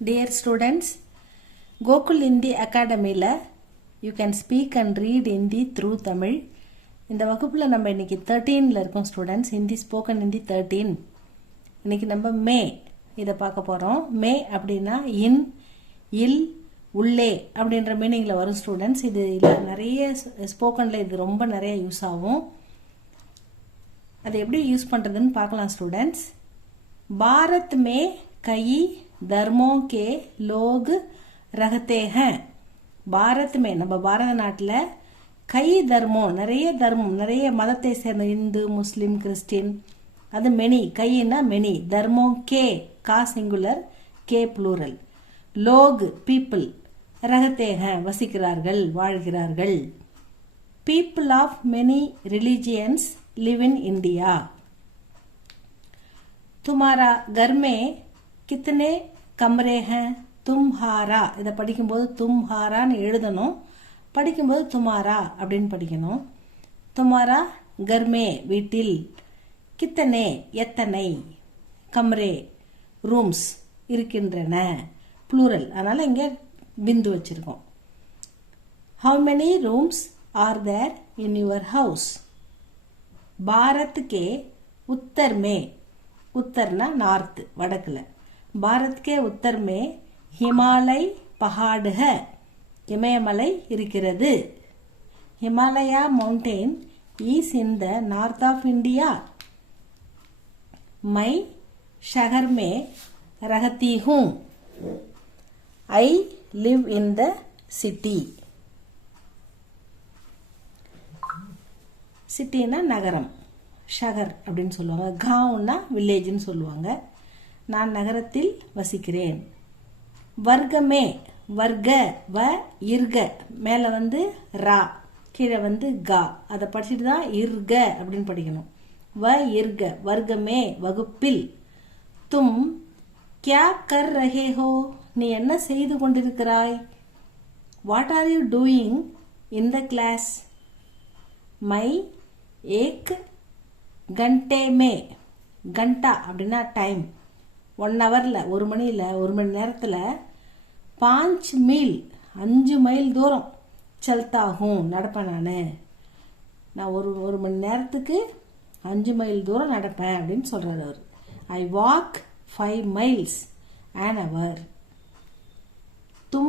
Dear students, Gokul Hindi Academy you can speak and read Hindi through Tamil. இந்த வகுப்புல நம்ம இன்னைக்கு 13ல இருக்கோம் ஸ்டூடண்ட்ஸ். ஹிந்தி ஸ்போக்கன் ஹிந்தி 13. இன்னைக்கு நம்ம மே இத பார்க்க போறோம். மே அப்படினா இன், இல், உள்ளே அப்படின்ற மீனிங்ல வரும் ஸ்டூடண்ட்ஸ். இது நிறைய ஸ்போக்கன்ல இது ரொம்ப நிறைய யூஸ் ஆகும். அதை எப்படி யூஸ் பண்றதுன்னு பார்க்கலாம் ஸ்டூடண்ட்ஸ். भारत में कई धर्मों के लोग रहते हैं. भारत में நம்ம பாரத நாட்டுல கை தர்மம் நிறைய மதத்தை சேர்ந்த இந்து முஸ்லிம் கிறிஸ்டின் அது மெனி கைனா மெனி தர்மம் கே கா சிங்குலர் கே ப்ளூரல் லோக் பீப்புள் रहते हैं வசிக்கிறார்கள் வாழ்கிறார்கள். people of many religions live in India. तुम्हारा घर में कितने कमरे हैं? तुम्हारा இத படிக்கும்போது तुम्हाराன்னு எழுதணும். படிக்கும்போது तुम्हारा அப்படினு படிக்கணும். तुम्हारा घर में வீட்டில் कितने எத்தனை கமரே ரூம்ஸ் இருக்கின்றன ப்ளூரல் அதனால இங்க பிந்து வச்சிருக்கோம். how many rooms are there in your house? Bharat के उत्तर में उत्तरना नॉर्थ वடக்குல भारत के उत्तर में हिमालय पहाड़ है இமயமலை இருக்கிறது. Himalaya mountain is in the north of India. मैं शहर में रहती हूँ. I live in the city. சிட்டினா நகரம் ஷகர் அப்படின்னு சொல்லுவாங்க. காவ்னா வில்லேஜ்னு சொல்லுவாங்க. நான் நகரத்தில் வசிக்கிறேன். வர்க்கமே வர்க்க வ இர்க மேல வந்து ரா கீழே வந்து கா அதை படிச்சுட்டு தான் இர்க அப்படின்னு படிக்கணும். வ இர்க வர்க்கமே வகுப்பில். தும் கியா கர் ரஹே ஹோ நீ என்ன செய்து கொண்டிருக்கிறாய்? What are you doing in the class? மை ஏக் घंटे में घंटा அப்படின்னா டைம் 1 ஹவர்ல 1 மணியில 1 மணி நேரத்துல 5 मील 5 மைல் தூரம் चलता हूं நடப்பேன் நான் ஒரு மணி நேரத்துக்கு 5 மைல் தூரம் நடப்பேன் அப்படின்னு சொல்றாரு அவர். I walk 5 miles an hour. तुम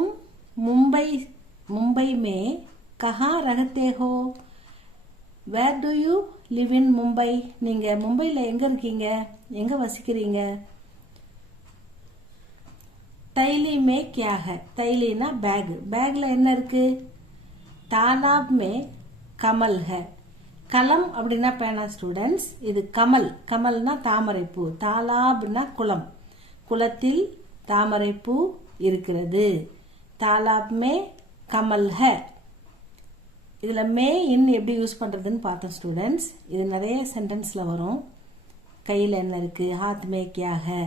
मुंबई में कहाँ रहते हो? Where do you live in Mumbai? நீங்க மும்பைல எங்க இருக்கீங்க? எங்க வசிக்கிறீங்க? தைலி மே क्या है? தைலினா பேக். பேக்ல என்ன இருக்கு? தாலாப் மே கமல் है. கலம் அப்படின்னா பேனா ஸ்டூடண்ட்ஸ். இது கமல். கமல்னா தாமரைப்பூ. தாலாப்னா குளம். குளத்தில் தாமரைப்பூ இருக்கிறது. தாலாப் மே கமல் है. இதுல மே இன் எப்படி யூஸ் பண்றதுன்னு பார்த்தோம் ஸ்டூடண்ட்ஸ். இது நிறைய சென்டென்ஸ்ல வரும். கையில என்ன இருக்கு? हाथ में क्या है?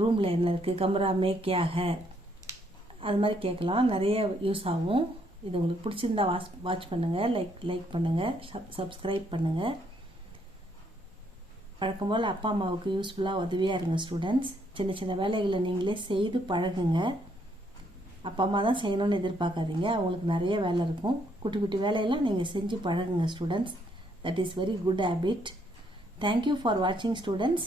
ரூம்ல என்ன இருக்கு? கமரா में क्या है? அது மாதிரி கேட்கலாம். நிறைய யூஸ் ஆகும். இது உங்களுக்கு பிடிச்சிருந்தா வாட்ச் பண்ணுங்க, லைக் பண்ணுங்க, சப்ஸ்கிரைப் பண்ணுங்க. வழக்கம் போல அப்பா அம்மாவுக்கு யூஸ்ஃபுல்லா உதவியா இருங்க ஸ்டூடண்ட்ஸ். சின்ன சின்ன வேலைகளை நீங்களே செய்து பழகுங்க. அப்பா அம்மா தான் செய்யணும்னு எதிர்பார்க்காதீங்க. அவங்களுக்கு நிறைய வேலை இருக்கும். குட்டி குட்டி வேலையெல்லாம் நீங்கள் செஞ்சு பழகுங்க students. That is very good habit. Thank you for வாட்சிங் ஸ்டூடெண்ட்ஸ்.